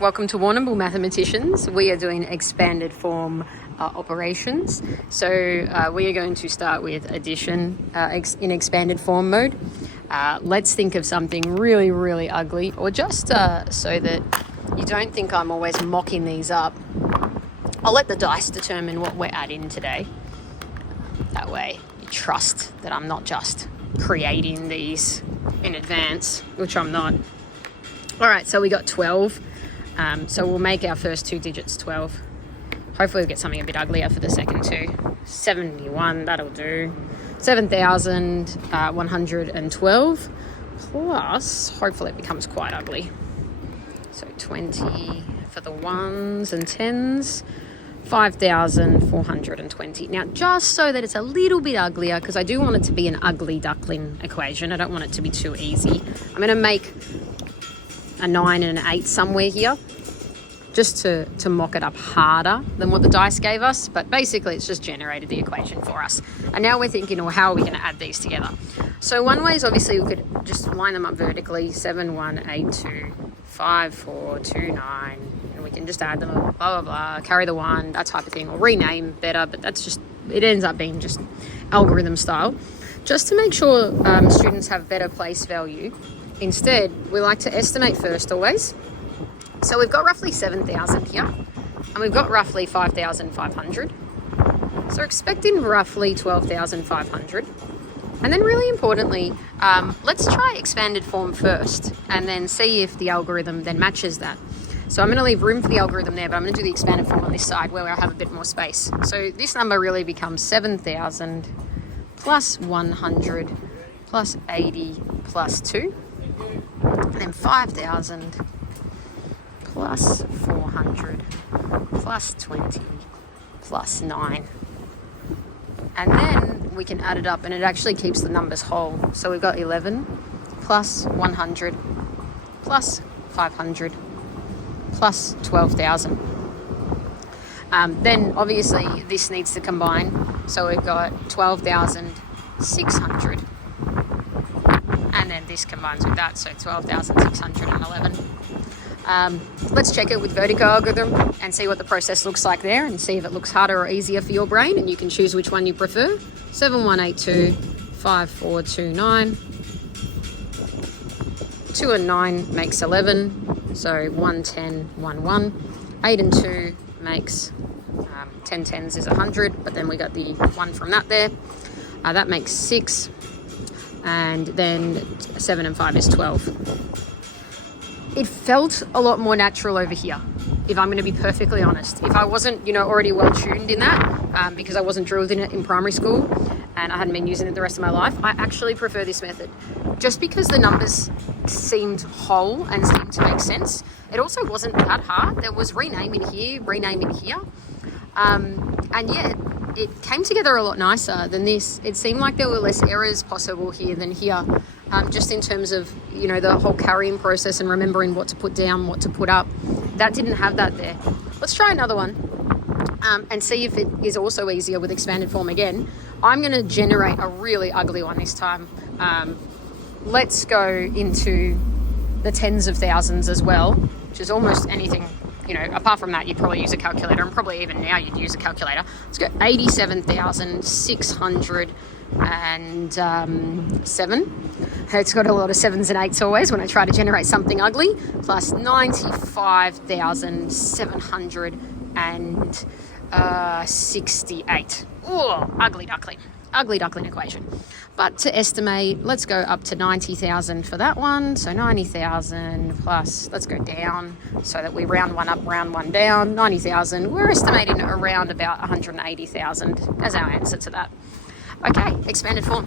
Welcome to Warrnambool Mathematicians. We are doing expanded form operations. So we are going to start with addition in expanded form mode. Let's think of something really, really ugly, or just so that you don't think I'm always mocking these up. I'll let the dice determine what we're adding today. That way you trust that I'm not just creating these in advance, which I'm not. All right, so we got 12. So we'll make our first two digits 12. Hopefully we'll get something a bit uglier for the second two. 71, that'll do. 7,112 plus, hopefully it becomes quite ugly. So 20 for the ones and tens. 5,420. Now, just so that it's a little bit uglier, because I do want it to be an ugly duckling equation. I don't want it to be too easy. I'm going to make a 9 and an 8 somewhere here, just to mock it up harder than what the dice gave us. But basically, it's just generated the equation for us. And now we're thinking, well, how are we going to add these together? So one way is obviously we could just line them up vertically. 7, 1, 8, 2, 5, 4, 2, 9. And we can just add them, blah, blah, blah, carry the 1, that type of thing, or rename better. But that's just, it ends up being just algorithm style. Just to make sure students have better place value, instead, we like to estimate first always. So we've got roughly 7,000 here, and we've got roughly 5,500. So we're expecting roughly 12,500. And then really importantly, let's try expanded form first, and then see if the algorithm then matches that. So I'm going to leave room for the algorithm there, but I'm going to do the expanded form on this side where I have a bit more space. So this number really becomes 7,000 plus 100 plus 80 plus 2. And then 5,000 plus 400 plus 20 plus 9. And then we can add it up, and it actually keeps the numbers whole. So we've got 11 plus 100 plus 500 plus 12,000. Then obviously this needs to combine. So we've got 12,600. And then this combines with that, so 12,611. Let's check it with Vertigo algorithm and see what the process looks like there, and see if it looks harder or easier for your brain, and you can choose which one you prefer. 7182, 5429. 2 and 9 makes 11, so 110, 11. 8 and 2 makes 10 tens is 100, but then we got the 1 from that there. That makes 6. And then 7 and 5 is 12. It felt a lot more natural over here, if I'm going to be perfectly honest. If I wasn't, already well tuned in that, because I wasn't drilled in it in primary school and I hadn't been using it the rest of my life, I actually prefer this method. Just because the numbers seemed whole and seemed to make sense. It also wasn't that hard. There was renaming here, renaming here. And yet it came together a lot nicer than this. It seemed like there were less errors possible here than here, just in terms of, the whole carrying process and remembering what to put down, what to put up. That didn't have that there. Let's try another one and see if it is also easier with expanded form again. I'm going to generate a really ugly one this time. Let's go into the tens of thousands as well, which is almost anything. Apart from that, you'd probably use a calculator, and probably even now you'd use a calculator. Let's go 87,607. It's got a lot of 7s and 8s always when I try to generate something ugly. Plus 95,768. Oh, ugly duckling. Ugly duckling equation. But to estimate, let's go up to 90,000 for that one. So 90,000 plus, let's go down so that we round one up, round one down. 90,000, we're estimating around about 180,000 as our answer to that. Okay, expanded form.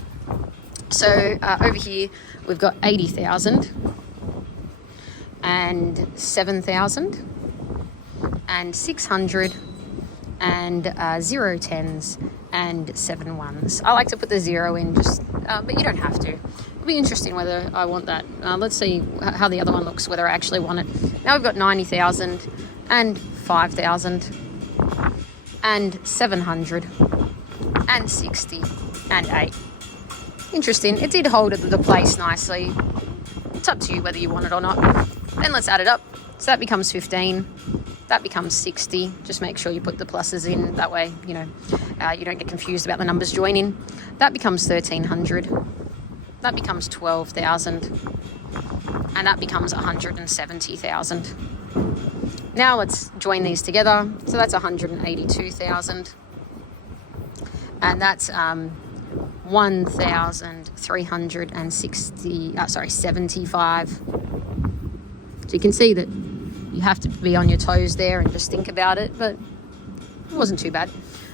So over here, we've got 80,000 and 7,000 and 600 and 0 tens and 7 ones. I like to put the 0 in just, but you don't have to. It'll be interesting whether I want that. Let's see how the other one looks, whether I actually want it. Now we've got 90,000 and 5,000 and 700 and 60 and 8. Interesting. It did hold the place nicely. It's up to you whether you want it or not. Then let's add it up. So that becomes 15. That becomes 60. Just make sure you put the pluses in. That way, you don't get confused about the numbers joining. That becomes 1,300. That becomes 12,000. And that becomes 170,000. Now let's join these together. So that's 182,000. And that's 1,375. So you can see that you have to be on your toes there and just think about it, but it wasn't too bad.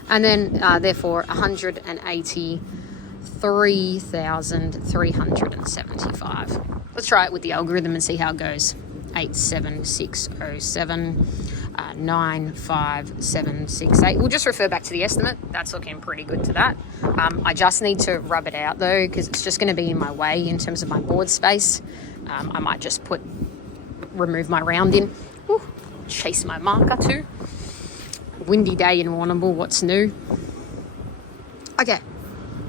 And then therefore 183,375. Let's try it with the algorithm and see how it goes. 87607 95768. We'll just refer back to the estimate. That's looking pretty good to that. I just need to rub it out though, because it's just going to be in my way in terms of my board space. I might just remove my rounding. Ooh, chase my marker too. Windy day in Warrnambool, what's new? Okay,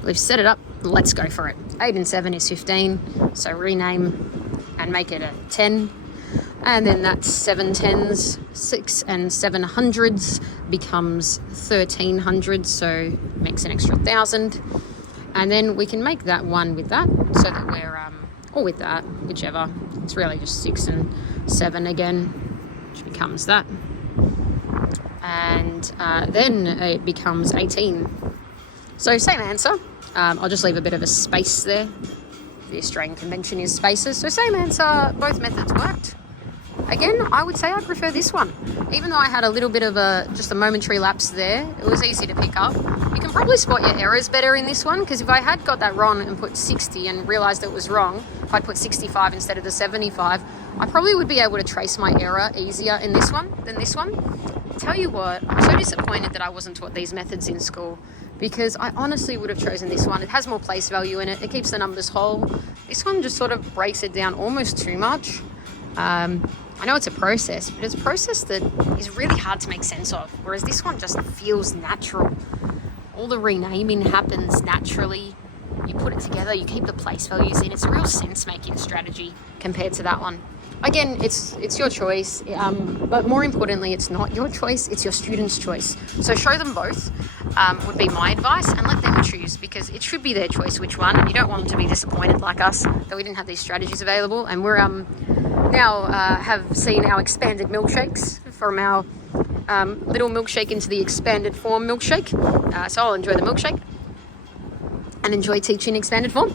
we've set it up. Let's go for it. 8 and 7 is 15, so rename and make it a 10. And then that's 7 tens, 6 and 7 hundreds becomes 1,300, so makes an extra 1,000. And then we can make that one with that, so that we're, or with that, whichever. It's really just 6 and 7 again, which becomes that. And then it becomes 18. So same answer. I'll just leave a bit of a space there. The Australian convention is spaces. So same answer, both methods worked. Again, I would say I prefer this one. Even though I had a little bit of just a momentary lapse there, it was easy to pick up. You can probably spot your errors better in this one, because if I had got that wrong and put 60 and realised it was wrong, if I put 65 instead of the 75, I probably would be able to trace my error easier in this one than this one. Tell you what, I'm so disappointed that I wasn't taught these methods in school, because I honestly would have chosen this one. It has more place value in it. It keeps the numbers whole. This one just sort of breaks it down almost too much. I know it's a process, but it's a process that is really hard to make sense of, whereas this one just feels natural. All the renaming happens naturally. You put it together, you keep the place values in. It's a real sense-making strategy compared to that one. Again, it's your choice, but more importantly, it's not your choice, it's your student's choice. So show them both, would be my advice, and let them choose, because it should be their choice which one. You don't want them to be disappointed like us that we didn't have these strategies available, and we're now have seen our expanded milkshakes from our little milkshake into the expanded form milkshake. So I'll enjoy the milkshake and enjoy teaching expanded form.